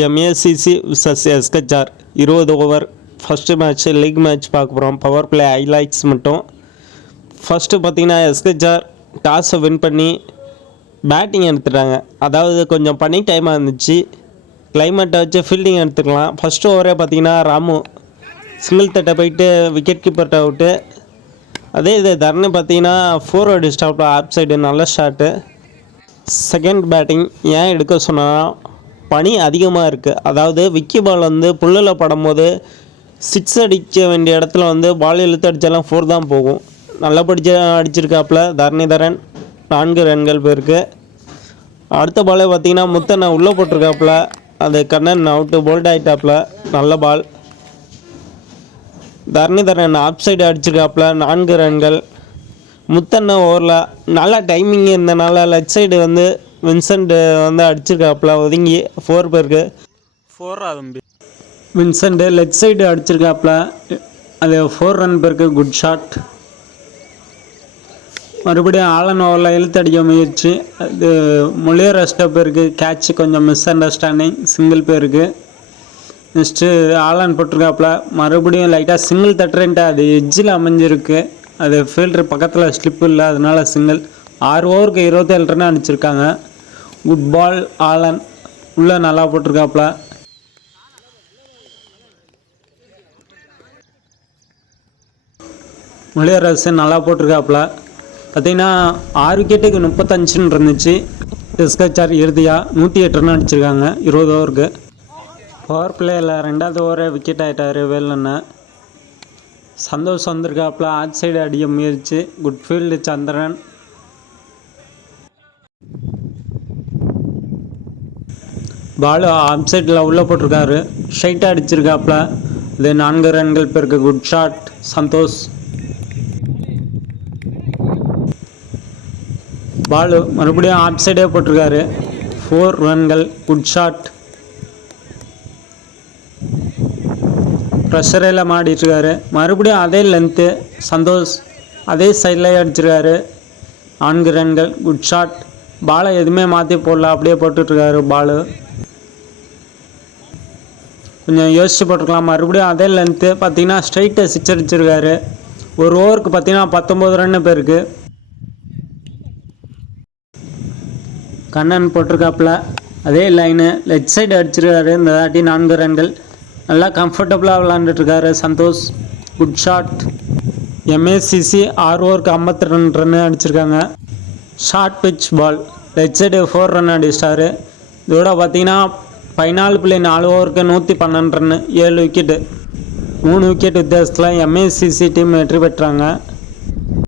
MACC versus SKHR 20 over first match league match பார்க்க போகிறோம். Power play highlights மட்டும். First பார்த்திங்கன்னா எஸ்கெச்ஆர் டாஸை வின் பண்ணி பேட்டிங் எடுத்துட்டாங்க. அதாவது கொஞ்சம் பனி டைமாக இருந்துச்சு. கிளைமேட்டை வச்சு ஃபீல்டிங் எடுத்துக்கலாம். ஃபஸ்ட்டு ஓவரே பார்த்திங்கன்னா ராமு சிங்கிள் தட்டை போயிட்டு விக்கெட் கீப்பர்கிட்ட அவுட்டு. அதே இது தர்ணி பார்த்திங்கன்னா 4 அடிச்சிட்டாப்ல ஆப் சைடு, நல்ல ஷாட்டு. செகண்ட் பேட்டிங் ஏன் எடுக்க சொன்னால் பனி அதிகமாக இருக்குது. அதாவது விக்கி பால் வந்து புல்லில் படும்போது 6 அடிக்க வேண்டிய இடத்துல வந்து பால் இழுத்து அடித்தாலும் 4 தான் போகும். நல்லா அடிச்சிருக்காப்புல தரணிதரன். 4 ரன்கள் போயிருக்கு. அடுத்த பாலே பார்த்திங்கன்னா முத்தனை உள்ளே போட்டிருக்காப்புல. அது கண்ணன் அவுட்டு, போல்ட் ஆகிட்டாப்புல. நல்ல பால். தரணிதரன் ஆப் சைடு அடிச்சிருக்காப்புல. 4 ரன்கள். முத்தண்ண ஓவரில் நல்லா டைமிங் இருந்தனால லெஃப்ட் சைடு வந்து வின்சென்ட் வந்து அடிச்சிருக்காப்புல ஒதுங்கி 4 பேருக்கு. 4 தம்பி. வின்சென்ட் லெஃப்ட் சைடு அடிச்சிருக்காப்புல. அது 4 ரன் பேருக்கு. Good shot. மறுபடியும் ஆலன் ஓவரில் இழுத்து அடிக்க முயற்சி. அது மொழியர் ரெஸ்ட்டாக பேருக்கு. கேட்ச் கொஞ்சம் மிஸ் அண்டர்ஸ்டாண்டிங். சிங்கிள் பேருக்கு. நெக்ஸ்ட்டு ஆலன் போட்டிருக்காப்புல. மறுபடியும் லைட்டாக சிங்கிள் தட்டுறேன்ட்டு அது எட்ஜில் அமைஞ்சிருக்கு. அது ஃபீல்டர் பக்கத்தில் ஸ்லிப் இல்லை, அதனால சிங்கிள். 6 ஓவருக்கு 27 ரன் அடிச்சிருக்காங்க. Good ball Allen. உள்ளே நல்லா போட்டிருக்காப்புல. மொழியரசு நல்லா போட்டிருக்காப்புல. பார்த்திங்கன்னா 6 விக்கெட்டுக்கு 35 இருந்துச்சு. எஸ்கெச்ஆர் இறுதியாக 108 ரன் அடிச்சிருக்காங்க 20 ஓவருக்கு. பவர் பிளேயில் 2வது ஓவரே விக்கெட் ஆகிட்டார் வேலன்னு. சந்தோஷ் வந்திருக்காப்புல. ஆட் சைடு அடிக்க முயற்சி. குட் ஃபீல்டு சந்திரன். பால் ஆப் சைடில் உள்ளே போட்டிருக்காரு. ஸ்ட்ரைட்டாக அடிச்சிருக்காப்புல. இது 4 ரன்கள் பேருக்கு. Good shot Santhosh. பால் மறுபடியும் ஆப் சைடே போட்டிருக்காரு. 4 ரன்கள். Good shot. ப்ரெஷரில் மாடிட்டுருக்காரு. மறுபடியும் அதே லென்த்து. சந்தோஷ் அதே சைட்லேயே அடிச்சிருக்காரு. 4 ரன்கள். Good shot. பாலை எதுவுமே மாற்றி போடல, அப்படியே போட்டுட்ருக்காரு பால். கொஞ்சம் யோசித்து போட்டிருக்கலாம். மறுபடியும் அதே லென்த்து. பார்த்திங்கன்னா ஸ்ட்ரைட்டை 6 அடிச்சிருக்காரு. ஒரு ஓவருக்கு பார்த்திங்கன்னா 19 ரன்னு பேருக்கு. கண்ணன் போட்டிருக்காப்புல. அதே லைனு லெஃப்ட் சைடு அடிச்சிருக்காரு. இந்த தாட்டி 4 ரன்கள். நல்லா கம்ஃபர்டபுளாக விளாண்டுட்டுருக்காரு சந்தோஷ். Good shot. எம்ஏசிசி 6 ஓவருக்கு 52 ரன்னு அடிச்சிருக்காங்க. Short pitch ball. Left side 4 run அடிச்சிட்டாரு. இதோட பார்த்தீங்கன்னா 14.4 ஓவருக்கு 112 ரன்னு, 7 விக்கெட்டு. 3 விக்கெட் வித்தியாசத்தில் எம்ஏசிசி டீம் வெற்றி பெற்றாங்க.